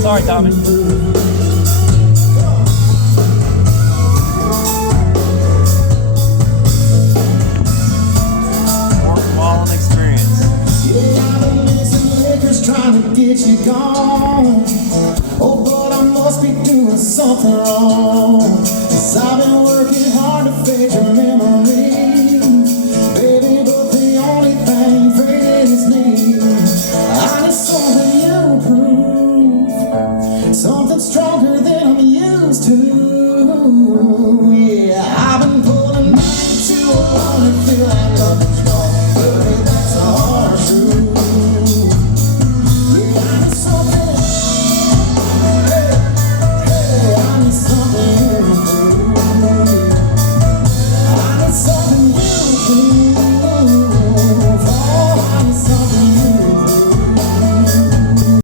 Sorry, Tommy. Morgan Wallen Experience. Yeah, I've been missing liquors trying to get you gone. Oh, but I must be doing something wrong. 'Cause I've been working hard to fade your memory, baby, but the only thing fading is me. I need something you prove. Something